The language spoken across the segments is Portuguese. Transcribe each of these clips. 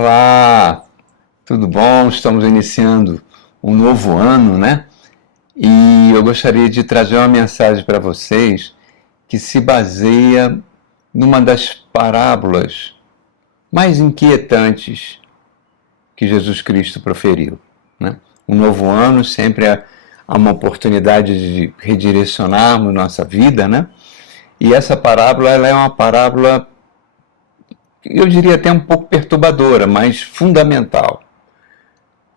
Olá, tudo bom? Estamos iniciando um novo ano, né? E eu gostaria de trazer uma mensagem para vocês que se baseia numa das parábolas mais inquietantes que Jesus Cristo proferiu, né? Um novo ano sempre há uma oportunidade de redirecionarmos nossa vida, né? E essa parábola, ela é uma parábola, eu diria até um pouco perturbadora, mas fundamental.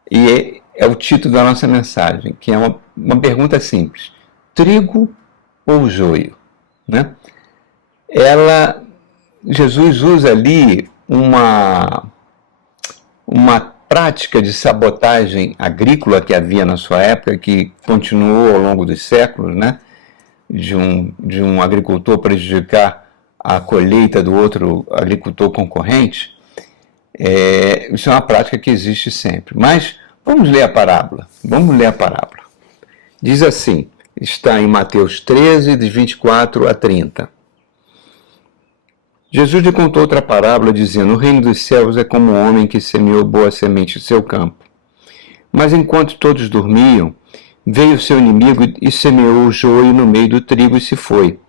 E é o título da nossa mensagem, que é uma pergunta simples: trigo ou joio? Né? Jesus usa ali uma prática de sabotagem agrícola que havia na sua época, que continuou ao longo dos séculos, né? De um agricultor prejudicar a colheita do outro agricultor concorrente. Isso é uma prática que existe sempre. Mas vamos ler a parábola. Diz assim, está em Mateus 13, de 24 a 30. Jesus lhe contou outra parábola, dizendo: o reino dos céus é como um homem que semeou boa semente em seu campo. Mas enquanto todos dormiam, veio seu inimigo e semeou o joio no meio do trigo e se foi.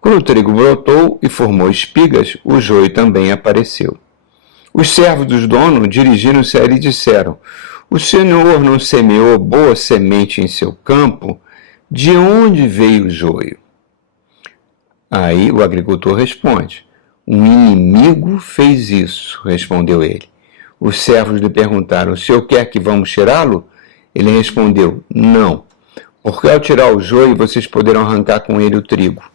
Quando o trigo brotou e formou espigas, o joio também apareceu. Os servos dos donos dirigiram-se a ele e disseram: o senhor não semeou boa semente em seu campo? De onde veio o joio? Aí o agricultor responde: um inimigo fez isso, respondeu ele. Os servos lhe perguntaram: o senhor quer que vamos tirá-lo? Ele respondeu: não, porque ao tirar o joio vocês poderão arrancar com ele o trigo.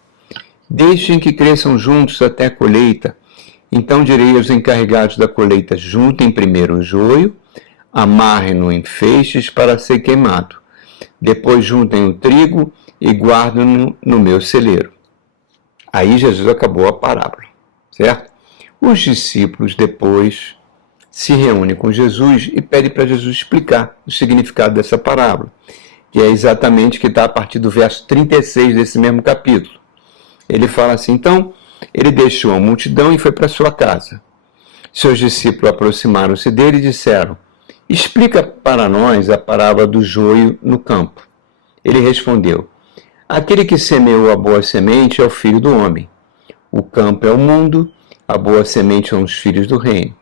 Deixem que cresçam juntos até a colheita. Então direi aos encarregados da colheita: juntem primeiro o joio, amarrem-no em feixes para ser queimado. Depois juntem o trigo e guardem-no no meu celeiro. Aí Jesus acabou a parábola, certo? Os discípulos depois se reúnem com Jesus e pedem para Jesus explicar o significado dessa parábola, que é exatamente que está a partir do verso 36 desse mesmo capítulo. Ele fala assim: então, ele deixou a multidão e foi para sua casa. Seus discípulos aproximaram-se dele e disseram: explica para nós a parábola do joio no campo. Ele respondeu: aquele que semeou a boa semente é o Filho do Homem. O campo é o mundo, a boa semente são os filhos do reino.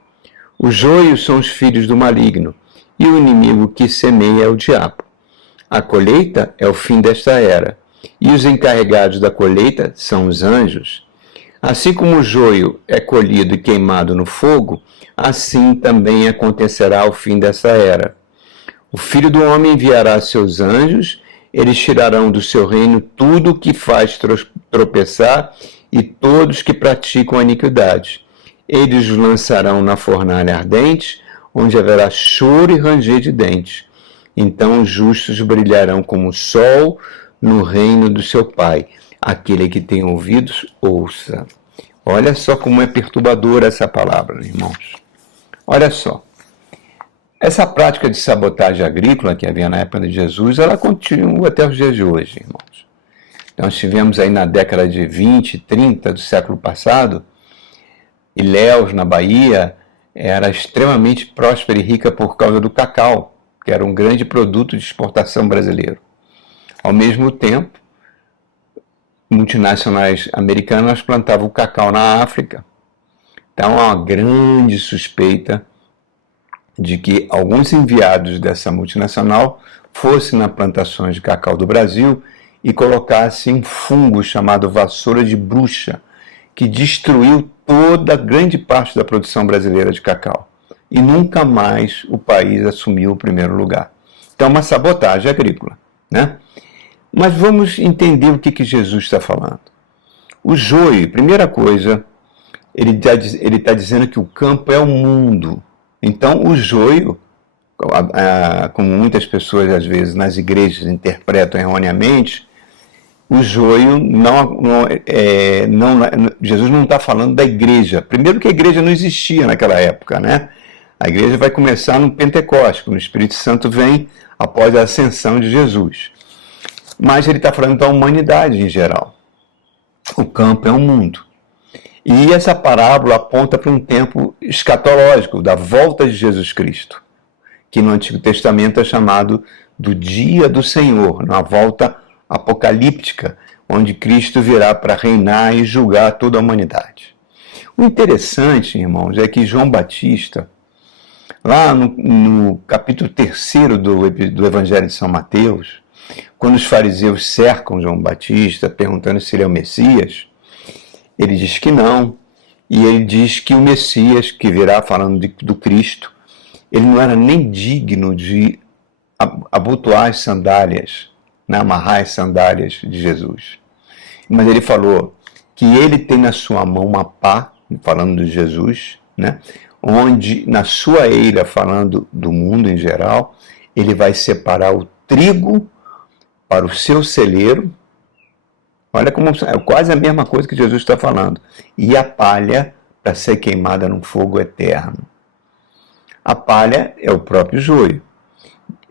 Os joios são os filhos do maligno, e o inimigo que semeia é o diabo. A colheita é o fim desta era, e os encarregados da colheita são os anjos. Assim como o joio é colhido e queimado no fogo, assim também acontecerá o fim dessa era. O Filho do Homem enviará seus anjos, eles tirarão do seu reino tudo o que faz tropeçar e todos que praticam a iniquidade. Eles os lançarão na fornalha ardente, onde haverá choro e ranger de dentes. Então os justos brilharão como o sol no reino do seu Pai. Aquele que tem ouvidos, ouça. Olha só como é perturbadora essa palavra, irmãos. Olha só. Essa prática de sabotagem agrícola que havia na época de Jesus, ela continua até os dias de hoje, irmãos. Nós tivemos aí na década de 20, 30 do século passado, Ilhéus, na Bahia, era extremamente próspera e rica por causa do cacau, que era um grande produto de exportação brasileiro. Ao mesmo tempo, multinacionais americanas plantavam o cacau na África. Então há uma grande suspeita de que alguns enviados dessa multinacional fossem nas plantações de cacau do Brasil e colocassem um fungo chamado vassoura de bruxa, que destruiu toda grande parte da produção brasileira de cacau. E nunca mais o país assumiu o primeiro lugar. Então, uma sabotagem agrícola, né? Mas vamos entender o que Jesus está falando. O joio, primeira coisa, ele está dizendo que o campo é o mundo. Então, o joio, como muitas pessoas, às vezes, nas igrejas interpretam erroneamente, o joio Jesus não está falando da igreja. Primeiro que a igreja não existia naquela época, né? A igreja vai começar no Pentecostes, quando o Espírito Santo vem após a ascensão de Jesus. Mas ele está falando da humanidade em geral. O campo é um mundo. E essa parábola aponta para um tempo escatológico, da volta de Jesus Cristo, que no Antigo Testamento é chamado do dia do Senhor, uma volta apocalíptica, onde Cristo virá para reinar e julgar toda a humanidade. O interessante, irmãos, é que João Batista, lá no capítulo 3 do Evangelho de São Mateus, quando os fariseus cercam João Batista, perguntando se ele é o Messias, ele diz que não, e ele diz que o Messias, que virá falando do Cristo, ele não era nem digno de abotoar as sandálias, né, amarrar as sandálias de Jesus. Mas ele falou que ele tem na sua mão uma pá, falando de Jesus, né, onde na sua eira, falando do mundo em geral, ele vai separar o trigo para o seu celeiro. Olha como é quase a mesma coisa que Jesus está falando. E a palha para ser queimada num fogo eterno. A palha é o próprio joio.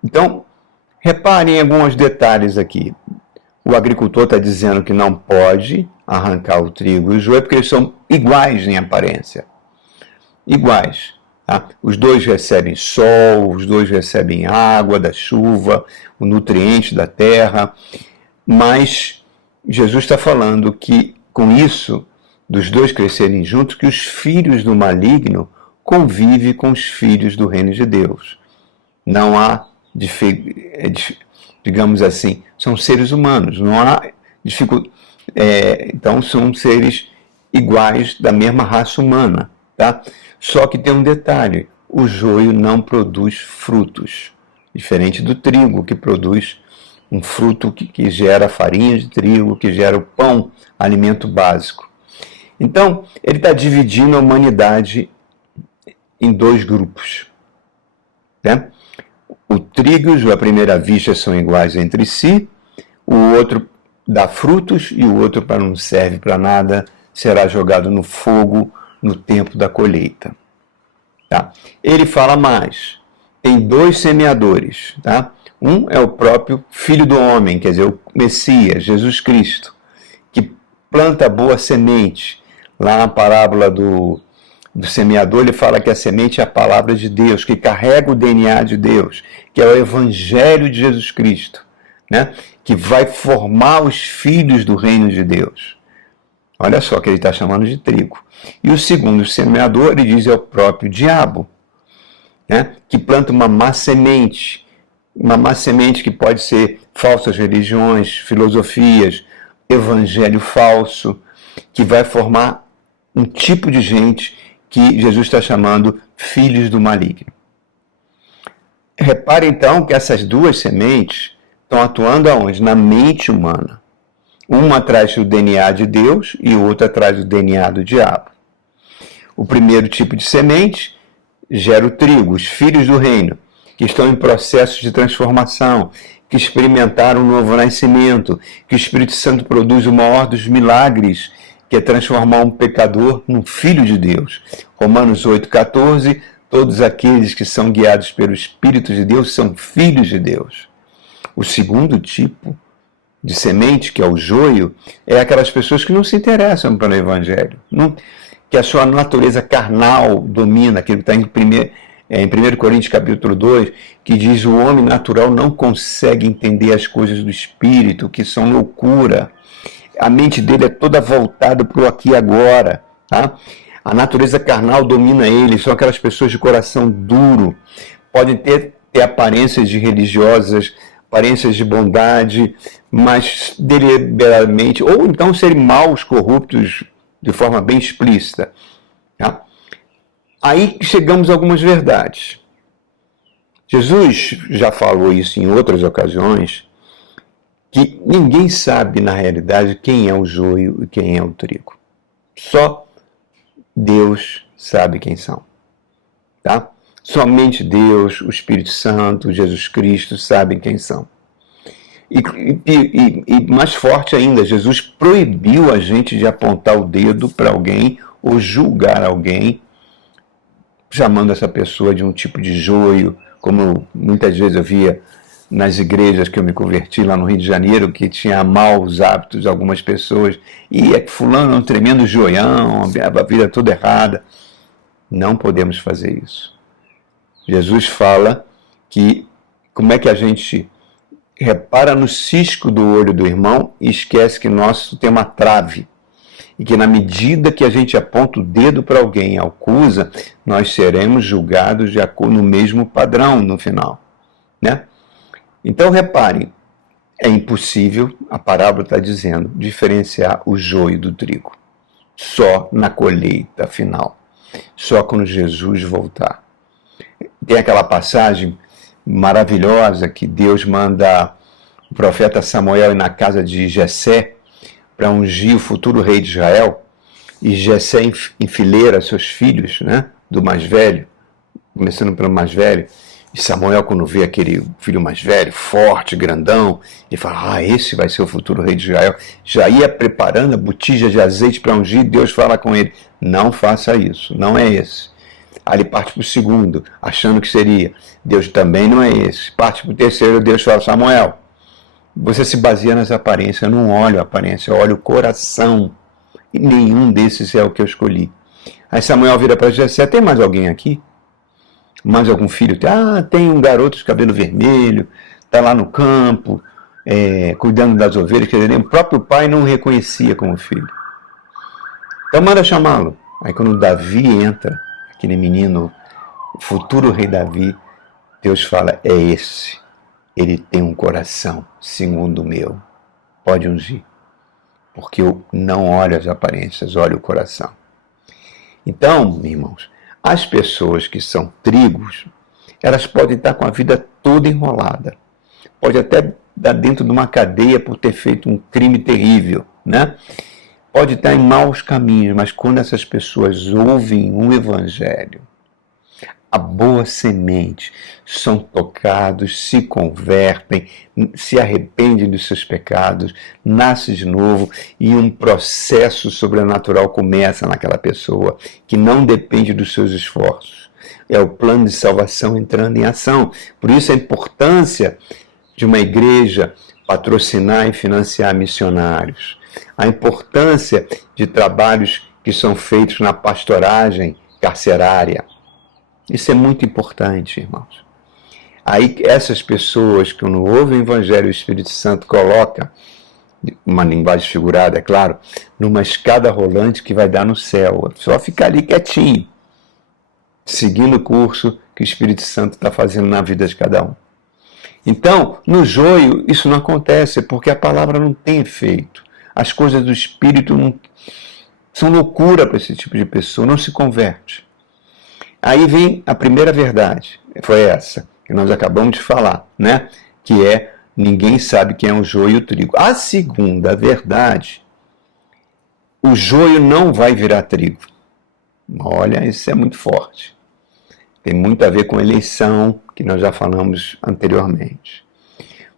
Então, reparem em alguns detalhes aqui. O agricultor está dizendo que não pode arrancar o trigo e o joio porque eles são iguais em aparência. Iguais. Tá? Os dois recebem sol, os dois recebem água da chuva, o nutriente da terra, mas Jesus está falando que, com isso, dos dois crescerem juntos, que os filhos do maligno convivem com os filhos do reino de Deus. Não há, digamos assim, são seres humanos, não há dificuldade. Então, são seres iguais da mesma raça humana. Tá? Só que tem um detalhe, o joio não produz frutos, diferente do trigo, que produz um fruto que gera farinha de trigo, que gera o pão, alimento básico. Então, ele está dividindo a humanidade em dois grupos. Né? O trigo e o joio, à primeira vista, são iguais entre si, o outro dá frutos e o outro, para não serve para nada, será jogado no fogo no tempo da colheita. Tá? Ele fala mais, tem dois semeadores, tá? Um é o próprio Filho do Homem, quer dizer, o Messias, Jesus Cristo, que planta boa semente. Lá na parábola do semeador, ele fala que a semente é a palavra de Deus, que carrega o DNA de Deus, que é o Evangelho de Jesus Cristo, né? Que vai formar os filhos do reino de Deus. Olha só que ele está chamando de trigo. E o segundo semeador, ele diz, é o próprio diabo, né? Que planta uma má semente que pode ser falsas religiões, filosofias, evangelho falso, que vai formar um tipo de gente que Jesus está chamando filhos do maligno. Repare então que essas duas sementes estão atuando aonde? Na mente humana. Uma traz o DNA de Deus e o outro traz o DNA do diabo. O primeiro tipo de semente gera o trigo, os filhos do reino, que estão em processo de transformação, que experimentaram um novo nascimento, que o Espírito Santo produz o maior dos milagres, que é transformar um pecador num filho de Deus. Romanos 8,14, todos aqueles que são guiados pelo Espírito de Deus são filhos de Deus. O segundo tipo de semente, que é o joio, é aquelas pessoas que não se interessam pelo Evangelho, que a sua natureza carnal domina, aquilo que está em 1 Coríntios capítulo 2, que diz o homem natural não consegue entender as coisas do Espírito, que são loucura. A mente dele é toda voltada para o aqui e agora. Tá? A natureza carnal domina ele, são aquelas pessoas de coração duro, podem ter aparências de religiosas, aparências de bondade, mas deliberadamente, ou então serem maus, corruptos, de forma bem explícita. Tá? Aí chegamos a algumas verdades. Jesus já falou isso em outras ocasiões, que ninguém sabe, na realidade, quem é o joio e quem é o trigo. Só Deus sabe quem são. Tá? Somente Deus, o Espírito Santo, Jesus Cristo sabem quem são. E mais forte ainda, Jesus proibiu a gente de apontar o dedo para alguém ou julgar alguém, chamando essa pessoa de um tipo de joio, como muitas vezes eu via nas igrejas que eu me converti lá no Rio de Janeiro, que tinha maus hábitos de algumas pessoas, e fulano é um tremendo joião, a vida toda errada. Não podemos fazer isso. Jesus fala que como é que a gente repara no cisco do olho do irmão e esquece que nosso tem uma trave. E que na medida que a gente aponta o dedo para alguém e acusa, nós seremos julgados no mesmo padrão no final, né? Então reparem, é impossível, a parábola está dizendo, diferenciar o joio do trigo. Só na colheita final. Só quando Jesus voltar. Tem aquela passagem maravilhosa que Deus manda o profeta Samuel ir na casa de Jessé para ungir o futuro rei de Israel, e Jessé enfileira seus filhos, né, do mais velho, começando pelo mais velho, e Samuel, quando vê aquele filho mais velho, forte, grandão, ele fala, esse vai ser o futuro rei de Israel. Já ia preparando a botija de azeite para ungir, Deus fala com ele, não faça isso, não é esse. Aí ele parte para o segundo, achando que seria. Deus também não é esse. Parte para o terceiro, Deus fala, Samuel, você se baseia nas aparências, eu não olho a aparência, eu olho o coração. E nenhum desses é o que eu escolhi. Aí Samuel vira para Jessé, tem mais alguém aqui? Mais algum filho? Tem um garoto de cabelo vermelho, está lá no campo, cuidando das ovelhas, quer dizer, o próprio pai não o reconhecia como filho. Então manda chamá-lo. Aí quando Davi entra, aquele menino, o futuro rei Davi, Deus fala, é esse. Ele tem um coração segundo o meu. Pode ungir. Porque eu não olho as aparências, olho o coração. Então, irmãos, as pessoas que são trigos, elas podem estar com a vida toda enrolada. Pode até estar dentro de uma cadeia por ter feito um crime terrível, né? Pode estar em maus caminhos, mas quando essas pessoas ouvem um evangelho, a boa semente, são tocados, se convertem, se arrependem dos seus pecados, nascem de novo e um processo sobrenatural começa naquela pessoa, que não depende dos seus esforços. É o plano de salvação entrando em ação. Por isso a importância de uma igreja patrocinar e financiar missionários. A importância de trabalhos que são feitos na pastoragem carcerária. Isso é muito importante, irmãos. Aí essas pessoas que não ouvem o Evangelho, o Espírito Santo coloca, uma linguagem figurada, é claro, numa escada rolante que vai dar no céu. Só ficar ali quietinho, seguindo o curso que o Espírito Santo está fazendo na vida de cada um. Então, no joio, isso não acontece, porque a palavra não tem efeito. As coisas do Espírito não são loucura para esse tipo de pessoa, não se converte. Aí vem a primeira verdade, foi essa, que nós acabamos de falar, né? Que é, ninguém sabe quem é o joio e o trigo. A segunda verdade, o joio não vai virar trigo. Olha, isso é muito forte. Tem muito a ver com eleição, que nós já falamos anteriormente.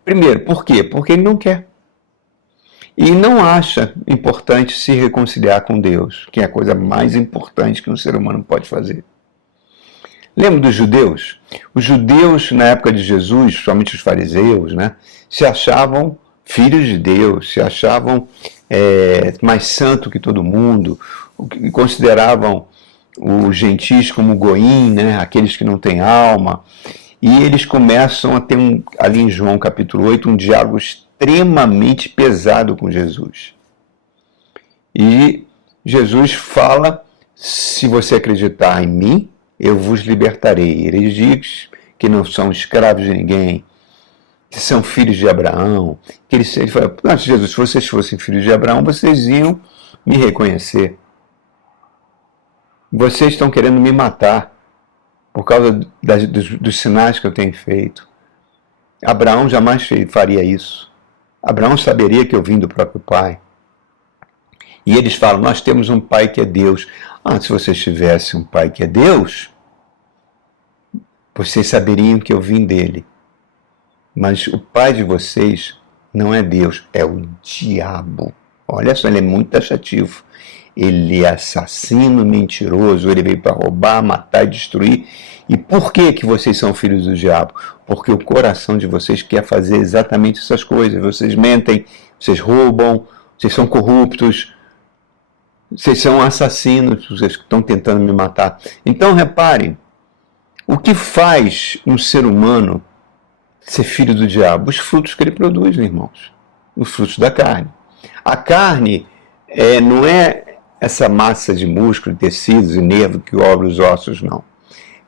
Primeiro, por quê? Porque ele não quer. E não acha importante se reconciliar com Deus, que é a coisa mais importante que um ser humano pode fazer. Lembra dos judeus? Os judeus, na época de Jesus, somente os fariseus, né, se achavam filhos de Deus, se achavam mais santo que todo mundo, consideravam os gentis como goim, né, aqueles que não têm alma, e eles começam a ter, ali em João capítulo 8, um diálogo extremamente pesado com Jesus. E Jesus fala, se você acreditar em mim, eu vos libertarei. Ele diz que não são escravos de ninguém, que são filhos de Abraão. Ele fala, Jesus, se vocês fossem filhos de Abraão, vocês iam me reconhecer. Vocês estão querendo me matar por causa dos sinais que eu tenho feito. Abraão jamais faria isso. Abraão saberia que eu vim do próprio Pai. E eles falam, nós temos um Pai que é Deus. Se vocês tivessem um Pai que é Deus, vocês saberiam que eu vim dele. Mas o Pai de vocês não é Deus, é o diabo. Olha só, ele é muito taxativo. ele é assassino, mentiroso, ele veio para roubar, matar e destruir. E por que vocês são filhos do diabo? Porque o coração de vocês quer fazer exatamente essas coisas. Vocês mentem, vocês roubam, vocês são corruptos, vocês são assassinos, vocês estão tentando me matar. Então reparem, o que faz um ser humano ser filho do diabo? Os frutos que ele produz, irmãos. Os frutos da carne. A carne não é essa massa de músculo, tecidos e nervo que cobre os ossos, não.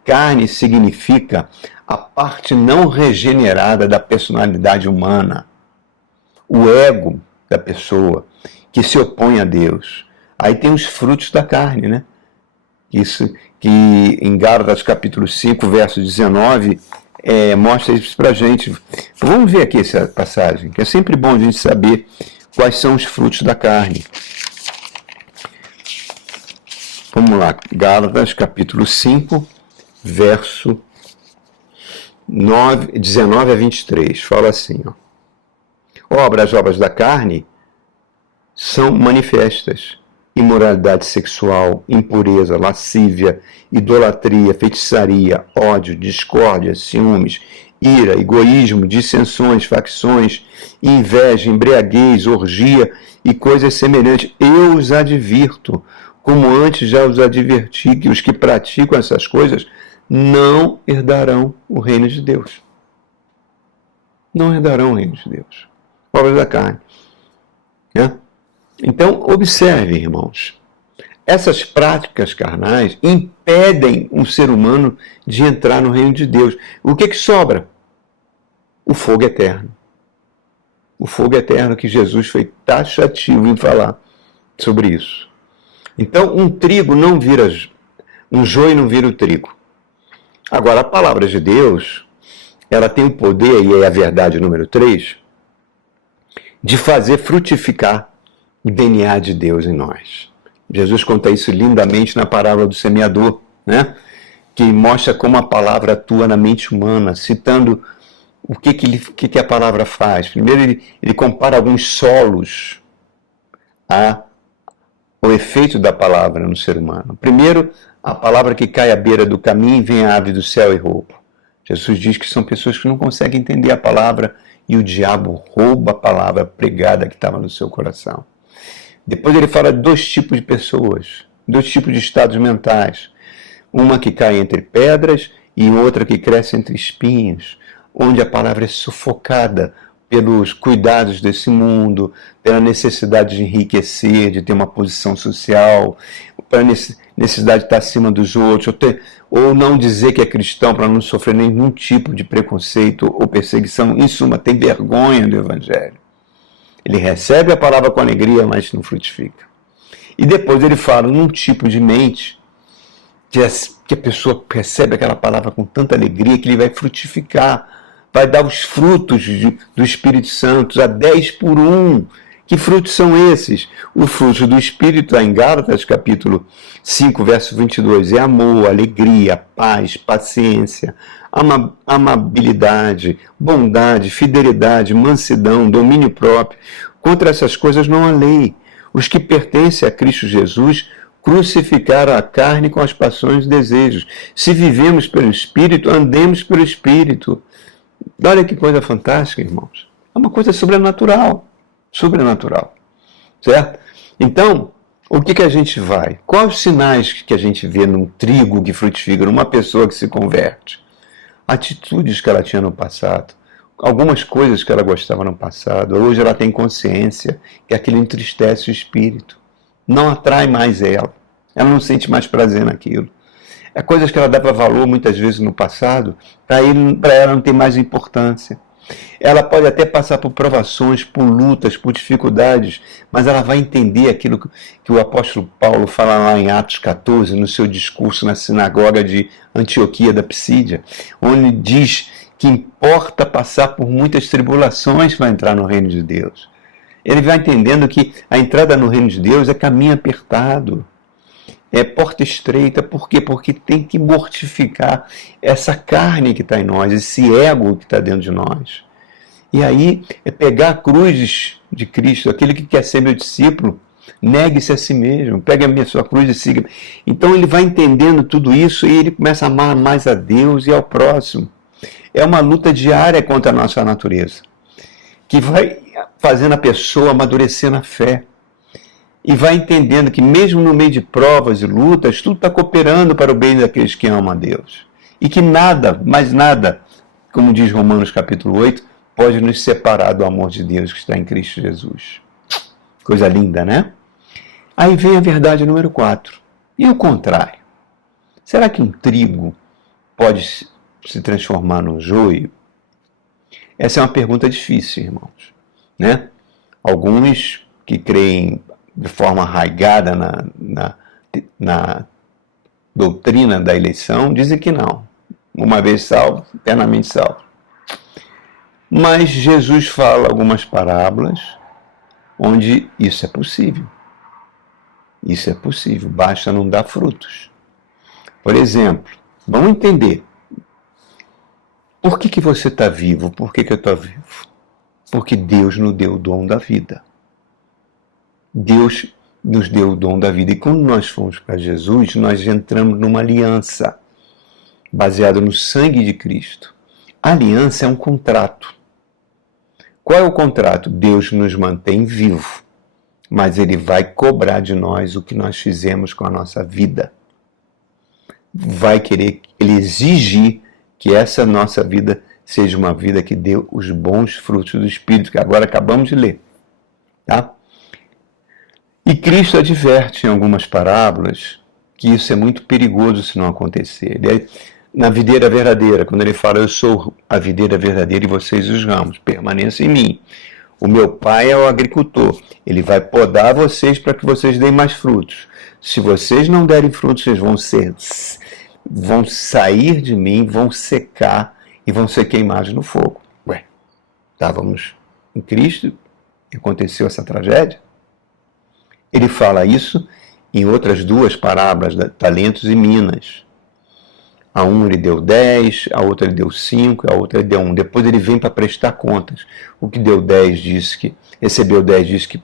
Carne significa a parte não regenerada da personalidade humana. O ego da pessoa que se opõe a Deus. Aí tem os frutos da carne, né? Isso que em Gálatas capítulo 5, verso 19, mostra isso pra gente. Vamos ver aqui essa passagem, que é sempre bom a gente saber quais são os frutos da carne. Vamos lá, Gálatas capítulo 5, verso 19 a 23, fala assim, ó. As obras da carne são manifestas: imoralidade sexual, impureza, lascívia, idolatria, feitiçaria, ódio, discórdia, ciúmes, ira, egoísmo, dissensões, facções, inveja, embriaguez, orgia e coisas semelhantes. Eu os advirto, como antes já os adverti, que os que praticam essas coisas não herdarão o reino de Deus. Não herdarão o reino de Deus. Obras da carne. Né? Então, observe, irmãos, essas práticas carnais impedem um ser humano de entrar no reino de Deus. O que sobra? O fogo eterno. O fogo eterno, que Jesus foi taxativo em falar sobre isso. Então, um joio não vira o trigo. Agora, a palavra de Deus, ela tem o poder, e é a verdade número 3, de fazer frutificar o DNA de Deus em nós. Jesus conta isso lindamente na parábola do semeador, né? Que mostra como a palavra atua na mente humana, citando o que a palavra faz. Primeiro, ele compara alguns solos ao efeito da palavra no ser humano. Primeiro, a palavra que cai à beira do caminho e vem a ave do céu e rouba. Jesus diz que são pessoas que não conseguem entender a palavra e o diabo rouba a palavra pregada que estava no seu coração. Depois ele fala de 2 tipos de pessoas, 2 tipos de estados mentais. Uma que cai entre pedras e outra que cresce entre espinhos, onde a palavra é sufocada pelos cuidados desse mundo, pela necessidade de enriquecer, de ter uma posição social, pela necessidade de estar acima dos outros, ou não dizer que é cristão para não sofrer nenhum tipo de preconceito ou perseguição. Em suma, tem vergonha do Evangelho. Ele recebe a palavra com alegria, mas não frutifica. E depois ele fala num tipo de mente que a pessoa recebe aquela palavra com tanta alegria que ele vai frutificar, vai dar os frutos do Espírito Santo, a 10 por 1. Que frutos são esses? O fruto do Espírito, lá em Gálatas, capítulo 5, verso 22, é amor, alegria, paz, paciência, amabilidade, bondade, fidelidade, mansidão, domínio próprio. Contra essas coisas não há lei. Os que pertencem a Cristo Jesus crucificaram a carne com as paixões e desejos. Se vivemos pelo Espírito, andemos pelo Espírito. Olha que coisa fantástica, irmãos. É uma coisa sobrenatural. Sobrenatural. Certo? Então, o que a gente vai? Quais os sinais que a gente vê num trigo que frutifica, numa pessoa que se converte? Atitudes que ela tinha no passado. Algumas coisas que ela gostava no passado. Hoje ela tem consciência que aquilo entristece o espírito. Não atrai mais ela. Ela não sente mais prazer naquilo. É coisas que ela dava valor muitas vezes no passado, para ela não tem mais importância. Ela pode até passar por provações, por lutas, por dificuldades, mas ela vai entender aquilo que o apóstolo Paulo fala lá em Atos 14, no seu discurso na sinagoga de Antioquia da Psídia, onde diz que importa passar por muitas tribulações para entrar no reino de Deus. Ele vai entendendo que a entrada no reino de Deus é caminho apertado, é porta estreita. Por quê? Porque tem que mortificar essa carne que está em nós, esse ego que está dentro de nós. E aí é pegar a cruz de Cristo, aquele que quer ser meu discípulo, Negue-se a si mesmo, pegue a sua cruz e siga. Então ele vai entendendo tudo isso e ele começa a amar mais a Deus e ao próximo. É uma luta diária contra a nossa natureza, que vai fazendo a pessoa amadurecer na fé. E vai entendendo que mesmo no meio de provas e lutas, tudo está cooperando para o bem daqueles que amam a Deus. E que nada, mais nada, como diz Romanos capítulo 8, pode nos separar do amor de Deus que está em Cristo Jesus. Coisa linda, né? Aí vem a verdade número 4. E o contrário? Será que um trigo pode se transformar num joio? Essa é uma pergunta difícil, irmãos, né? Alguns que creem de forma arraigada na doutrina da eleição dizem que não. Uma vez salvo, eternamente salvo. Mas Jesus fala algumas parábolas onde isso é possível. Isso é possível, basta não dar frutos. Por exemplo, vamos entender. Por que você está vivo? Por que eu estou vivo? Porque Deus nos deu o dom da vida. Deus nos deu o dom da vida. E quando nós fomos para Jesus, nós entramos numa aliança baseada no sangue de Cristo. A aliança é um contrato. Qual é o contrato? Deus nos mantém vivo, mas Ele vai cobrar de nós o que nós fizemos com a nossa vida. Vai querer, Ele exigir que essa nossa vida seja uma vida que dê os bons frutos do Espírito, que agora acabamos de ler. Tá? E Cristo adverte em algumas parábolas que isso é muito perigoso se não acontecer. Na videira verdadeira, quando ele fala, eu sou a videira verdadeira e vocês os ramos, permaneçam em mim. O meu pai é o agricultor, ele vai podar vocês para que vocês deem mais frutos. Se vocês não derem frutos, vocês vão sair de mim, vão secar e vão ser queimados no fogo. Ué, estávamos em Cristo e aconteceu essa tragédia? Ele fala isso em outras duas parábolas, talentos e minas. A um ele deu 10, a outra ele deu 5, a outra ele deu 1. Depois ele vem para prestar contas. O que deu 10 disse que recebeu 10 disse que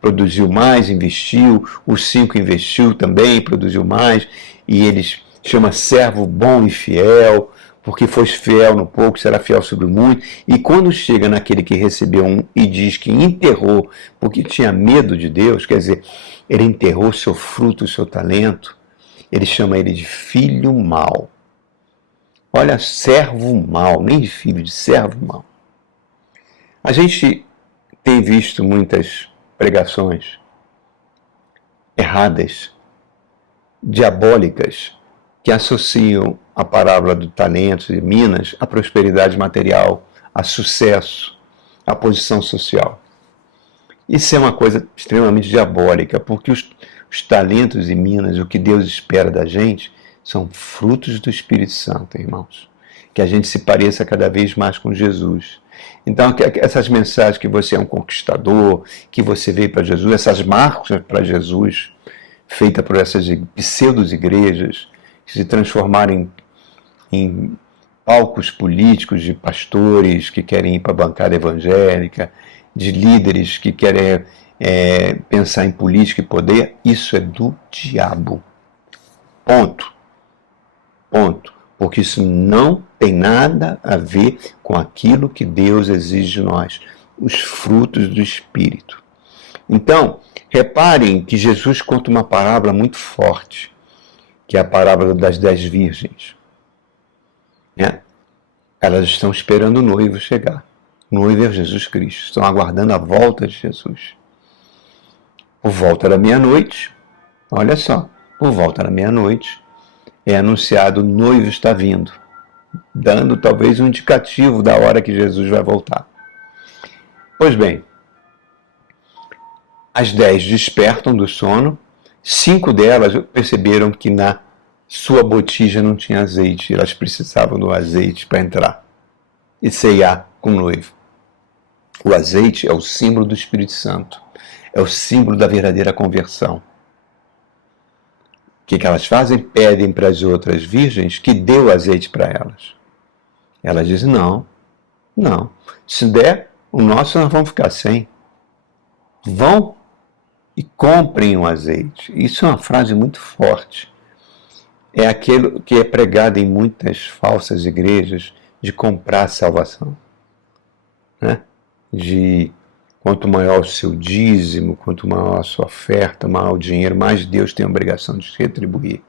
produziu mais, investiu. O 5 investiu também, produziu mais. E eles chama servo bom e fiel, porque foste fiel no pouco, será fiel sobre o muito. E quando chega naquele que recebeu 1 e diz que enterrou, porque tinha medo de Deus, quer dizer, ele enterrou seu fruto, seu talento, ele chama ele de filho mau. Olha, servo mau, nem de filho, de servo mau. A gente tem visto muitas pregações erradas, diabólicas, que associam a parábola do talentos e minas à prosperidade material, a sucesso, à posição social. Isso é uma coisa extremamente diabólica, porque os talentos e minas, o que Deus espera da gente, são frutos do Espírito Santo, irmãos. Que a gente se pareça cada vez mais com Jesus. Então, essas mensagens que você é um conquistador, que você veio para Jesus, essas marcas para Jesus, feitas por essas pseudo-igrejas, que se transformaram em palcos políticos de pastores que querem ir para a bancada evangélica, de líderes que querem pensar em política e poder, isso é do diabo. Ponto. Ponto. Porque isso não tem nada a ver com aquilo que Deus exige de nós, os frutos do Espírito. Então, reparem que Jesus conta uma parábola muito forte, que é a parábola das 10 virgens. Né? Elas estão esperando o noivo chegar. O noivo é Jesus Cristo. Estão aguardando a volta de Jesus. Por volta da meia-noite, olha só, por volta da meia-noite, é anunciado o noivo está vindo, dando talvez um indicativo da hora que Jesus vai voltar. Pois bem, as 10 despertam do sono, 5 delas perceberam que na sua botija não tinha azeite, elas precisavam do azeite para entrar e ceiar com o noivo. O azeite é o símbolo do Espírito Santo, é o símbolo da verdadeira conversão. O que elas fazem? Pedem para as outras virgens que dê o azeite para elas. Elas dizem, não, se der o nosso nós vamos ficar sem. Vão e comprem o azeite. Isso é uma frase muito forte. É aquilo que é pregado em muitas falsas igrejas, de comprar a salvação, né? De quanto maior o seu dízimo, quanto maior a sua oferta, maior o dinheiro, mais Deus tem a obrigação de retribuir.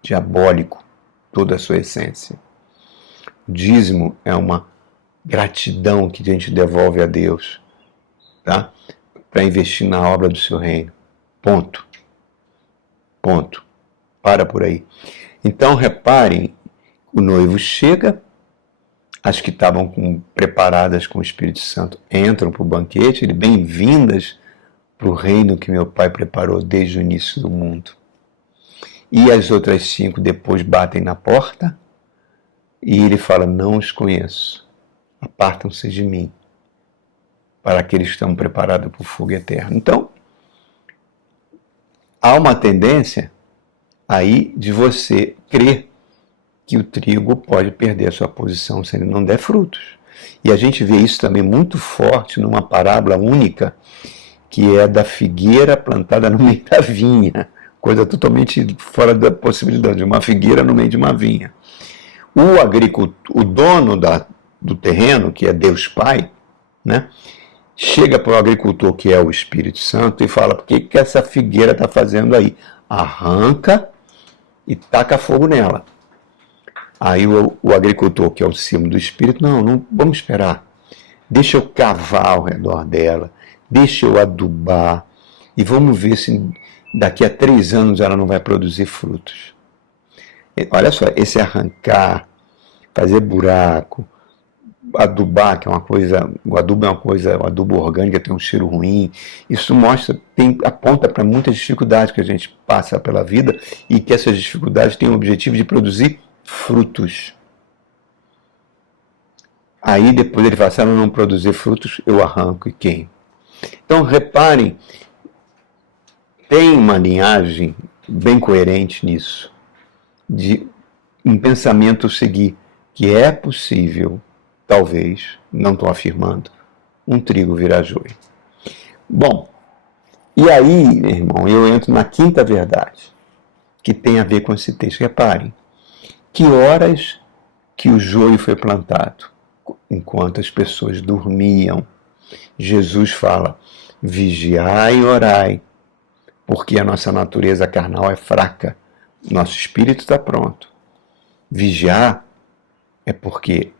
Diabólico, toda a sua essência. O dízimo é uma gratidão que a gente devolve a Deus, tá? Para investir na obra do seu reino. Ponto. Ponto. Para por aí. Então, reparem, o noivo chega, as que estavam preparadas com o Espírito Santo entram para o banquete, bem-vindas para o reino que meu Pai preparou desde o início do mundo. E as outras 5 depois batem na porta e ele fala, não os conheço, apartam-se de mim, para aqueles que estão preparados para o fogo eterno. Então, há uma tendência aí de você crer que o trigo pode perder a sua posição se ele não der frutos. E a gente vê isso também muito forte numa parábola única, que é da figueira plantada no meio da vinha. Coisa totalmente fora da possibilidade, de uma figueira no meio de uma vinha. O agricultor, o dono do terreno, que é Deus Pai, né, chega para o agricultor, que é o Espírito Santo, e fala, o que essa figueira está fazendo aí? Arranca e taca fogo nela. Aí o agricultor, que é o símbolo do Espírito, não, vamos esperar. Deixa eu cavar ao redor dela, deixa eu adubar, e vamos ver se daqui a 3 anos ela não vai produzir frutos. Olha só, esse arrancar, fazer buraco, adubar, que é uma coisa, o adubo orgânico tem um cheiro ruim, isso mostra, aponta para muitas dificuldades que a gente passa pela vida e que essas dificuldades têm o objetivo de produzir frutos. Aí depois ele fala, se ela não produzir frutos, eu arranco e queimo. Então reparem, tem uma linhagem bem coerente nisso, de um pensamento seguir, que é possível, talvez, não estou afirmando, um trigo virar joio. Bom, e aí, meu irmão, eu entro na quinta verdade, que tem a ver com esse texto. Reparem, que horas que o joio foi plantado? Enquanto as pessoas dormiam. Jesus fala, vigiai e orai, porque a nossa natureza carnal é fraca, nosso espírito está pronto. Vigiar é porque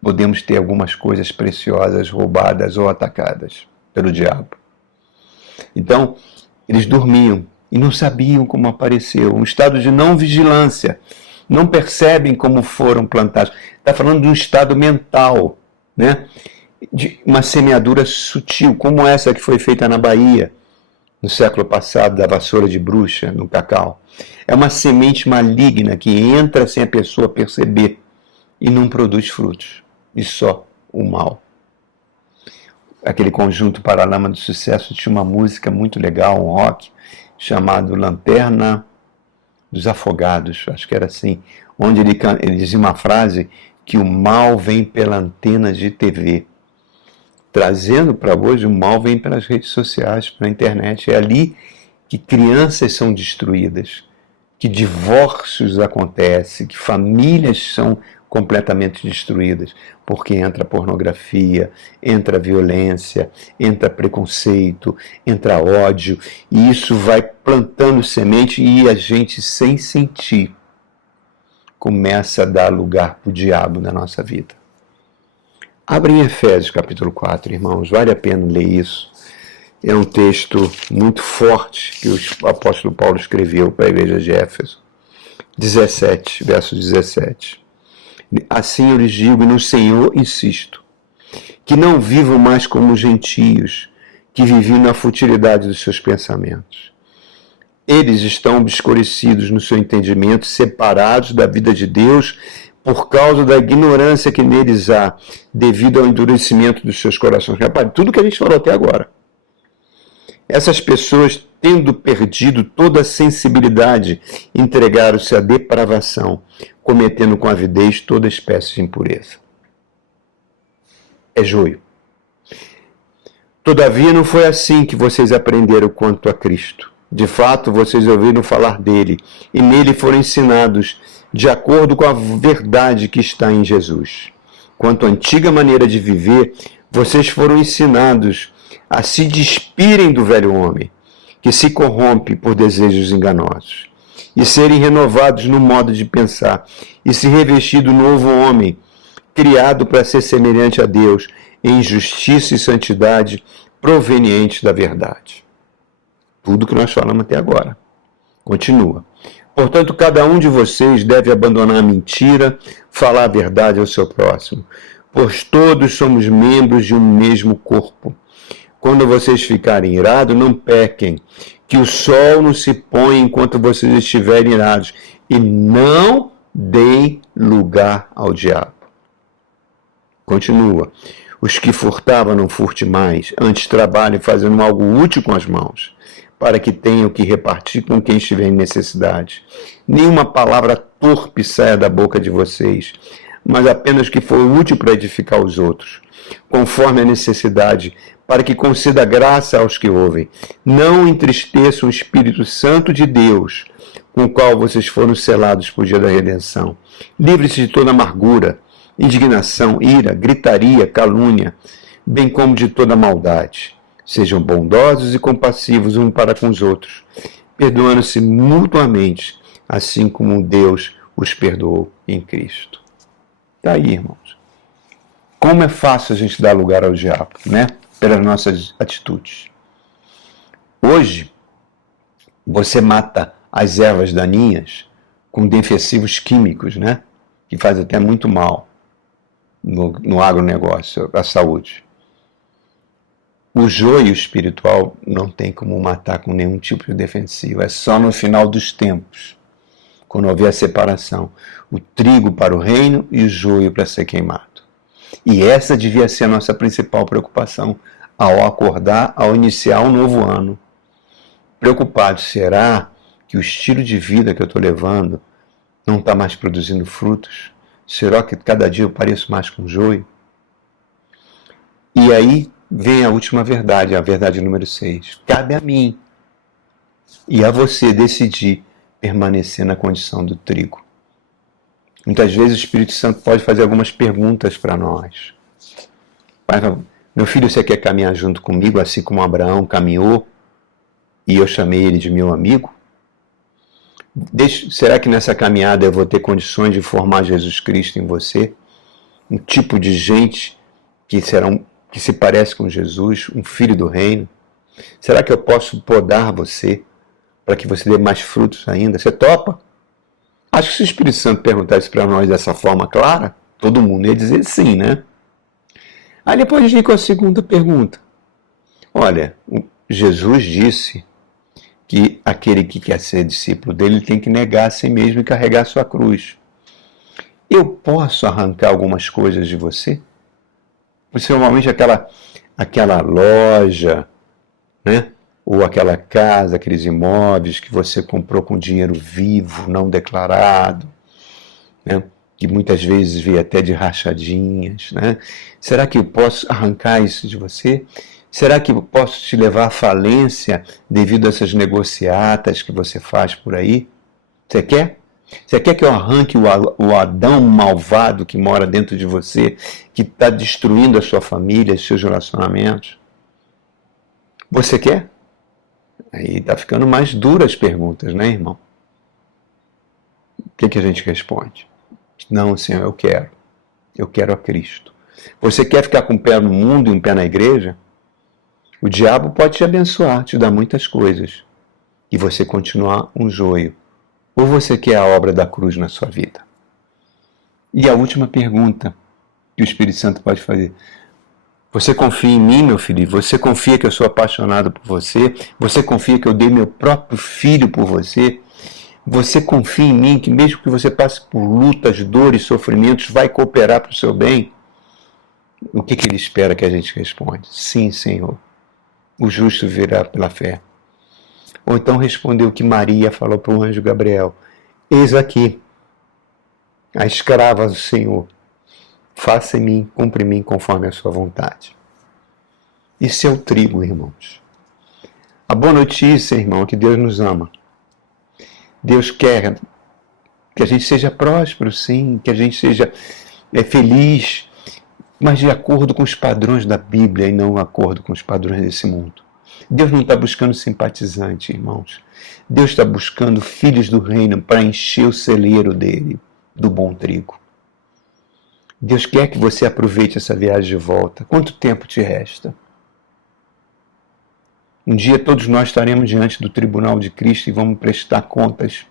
podemos ter algumas coisas preciosas roubadas ou atacadas pelo diabo. Então, eles dormiam e não sabiam como apareceu, um estado de não vigilância, não percebem como foram plantados. Está falando de um estado mental, né? De uma semeadura sutil, como essa que foi feita na Bahia, no século passado, da vassoura de bruxa, no cacau. É uma semente maligna que entra sem a pessoa perceber e não produz frutos, e só o mal. Aquele conjunto Paralama do Sucesso tinha uma música muito legal, um rock, chamado Lanterna dos Afogados, acho que era assim, onde ele dizia uma frase que o mal vem pela antena de TV. Trazendo para hoje, o mal vem pelas redes sociais, pela internet. É ali que crianças são destruídas, que divórcios acontecem, que famílias são completamente destruídas, porque entra pornografia, entra violência, entra preconceito, entra ódio, e isso vai plantando semente e a gente, sem sentir, começa a dar lugar para o diabo na nossa vida. Abrem Efésios capítulo 4, irmãos, vale a pena ler isso. É um texto muito forte que o apóstolo Paulo escreveu para a igreja de Éfeso. 17, verso 17. Assim eu lhes digo, e no Senhor insisto, que não vivam mais como gentios, que viviam na futilidade dos seus pensamentos. Eles estão obscurecidos no seu entendimento, separados da vida de Deus, por causa da ignorância que neles há, devido ao endurecimento dos seus corações. Repare, tudo que a gente falou até agora. Essas pessoas, tendo perdido toda a sensibilidade, entregaram-se à depravação, cometendo com avidez toda espécie de impureza. É joio. Todavia não foi assim que vocês aprenderam quanto a Cristo. De fato, vocês ouviram falar dele, e nele foram ensinados, de acordo com a verdade que está em Jesus. Quanto à antiga maneira de viver, vocês foram ensinados a se despirem do velho homem, que se corrompe por desejos enganosos, e serem renovados no modo de pensar, e se revestir do novo homem, criado para ser semelhante a Deus, em justiça e santidade provenientes da verdade. Tudo que nós falamos até agora. Continua. Portanto, cada um de vocês deve abandonar a mentira, falar a verdade ao seu próximo, pois todos somos membros de um mesmo corpo. Quando vocês ficarem irados, não pequem, que o sol não se põe enquanto vocês estiverem irados, e não deem lugar ao diabo. Continua. Os que furtavam não furte mais, antes trabalhem fazendo algo útil com as mãos, para que tenham que repartir com quem estiver em necessidade. Nenhuma palavra torpe saia da boca de vocês, mas apenas que for útil para edificar os outros, conforme a necessidade, para que conceda graça aos que ouvem. Não entristeçam o Espírito Santo de Deus, com o qual vocês foram selados por dia da redenção. Livre-se de toda amargura, indignação, ira, gritaria, calúnia, bem como de toda maldade. Sejam bondosos e compassivos uns para com os outros, perdoando-se mutuamente, assim como Deus os perdoou em Cristo. Está aí, irmãos. Como é fácil a gente dar lugar ao diabo, né? Pelas nossas atitudes. Hoje, você mata as ervas daninhas com defensivos químicos, né? Que faz até muito mal no agronegócio, à saúde. O joio espiritual não tem como matar com nenhum tipo de defensivo. É só no final dos tempos, quando houver a separação. O trigo para o reino e o joio para ser queimado. E essa devia ser a nossa principal preocupação ao acordar, ao iniciar um novo ano. Preocupado, será que o estilo de vida que eu estou levando não está mais produzindo frutos? Será que cada dia eu pareço mais com joio? E aí vem a última verdade, a verdade número 6. Cabe a mim e a você decidir permanecer na condição do trigo. Muitas vezes o Espírito Santo pode fazer algumas perguntas para nós. Meu filho, você quer caminhar junto comigo, assim como Abraão caminhou e eu chamei ele de meu amigo? Será que nessa caminhada eu vou ter condições de formar Jesus Cristo em você? Um tipo de gente que se parece com Jesus, um filho do reino? Será que eu posso podar você para que você dê mais frutos ainda? Você topa? Acho que se o Espírito Santo perguntasse para nós dessa forma clara, todo mundo ia dizer sim, né? Aí depois a gente vem com a segunda pergunta. Olha, Jesus disse que aquele que quer ser discípulo dele tem que negar a si mesmo e carregar a sua cruz. Eu posso arrancar algumas coisas de você? Possivelmente aquela loja, né? Ou aquela casa, aqueles imóveis que você comprou com dinheiro vivo, não declarado, né? Que muitas vezes veio até de rachadinhas, né? Será que eu posso arrancar isso de você? Será que eu posso te levar à falência devido a essas negociatas que você faz por aí? Você quer? Você quer que eu arranque o Adão malvado que mora dentro de você, que está destruindo a sua família, os seus relacionamentos? Você quer? Aí está ficando mais duras as perguntas, né, irmão? O que a gente responde? Não, Senhor, eu quero. Eu quero a Cristo. Você quer ficar com um pé no mundo e um pé na igreja? O diabo pode te abençoar, te dar muitas coisas, e você continuar um joio. Ou você quer a obra da cruz na sua vida? E a última pergunta que o Espírito Santo pode fazer. Você confia em mim, meu filho? Você confia que eu sou apaixonado por você? Você confia que eu dei meu próprio filho por você? Você confia em mim que mesmo que você passe por lutas, dores, sofrimentos, vai cooperar para o seu bem? O que ele espera que a gente responda? Sim, Senhor. O justo virá pela fé. Ou então respondeu o que Maria falou para o anjo Gabriel. Eis aqui, a escrava do Senhor. Faça em mim, cumpre em mim conforme a sua vontade. Isso é o trigo, irmãos. A boa notícia, irmão, é que Deus nos ama. Deus quer que a gente seja próspero, sim, que a gente seja feliz, mas de acordo com os padrões da Bíblia e não de acordo com os padrões desse mundo. Deus não está buscando simpatizante, irmãos. Deus está buscando filhos do reino para encher o celeiro dele, do bom trigo. Deus quer que você aproveite essa viagem de volta. Quanto tempo te resta? Um dia todos nós estaremos diante do tribunal de Cristo e vamos prestar contas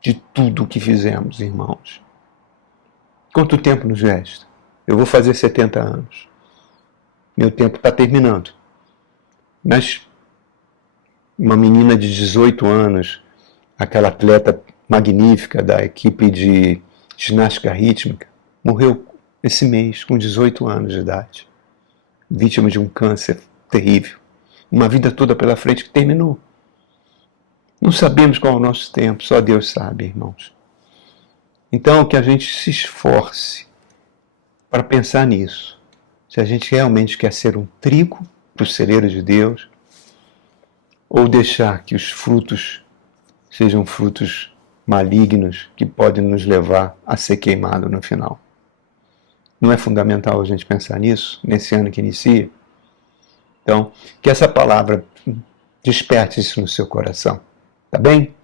de tudo o que fizemos, irmãos. Quanto tempo nos resta? Eu vou fazer 70 anos. Meu tempo está terminando. Mas uma menina de 18 anos, aquela atleta magnífica da equipe de ginástica rítmica, morreu esse mês com 18 anos de idade, vítima de um câncer terrível. Uma vida toda pela frente que terminou. Não sabemos qual é o nosso tempo, só Deus sabe, irmãos. Então, que a gente se esforce para pensar nisso. Se a gente realmente quer ser um trigo para o celeiro de Deus, ou deixar que os frutos sejam frutos malignos que podem nos levar a ser queimado no final. Não é fundamental a gente pensar nisso, nesse ano que inicia? Então, que essa palavra desperte isso no seu coração. Tá bem?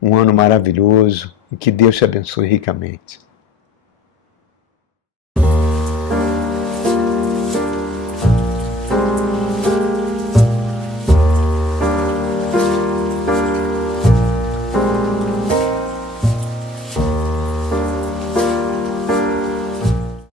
Um ano maravilhoso e que Deus te abençoe ricamente.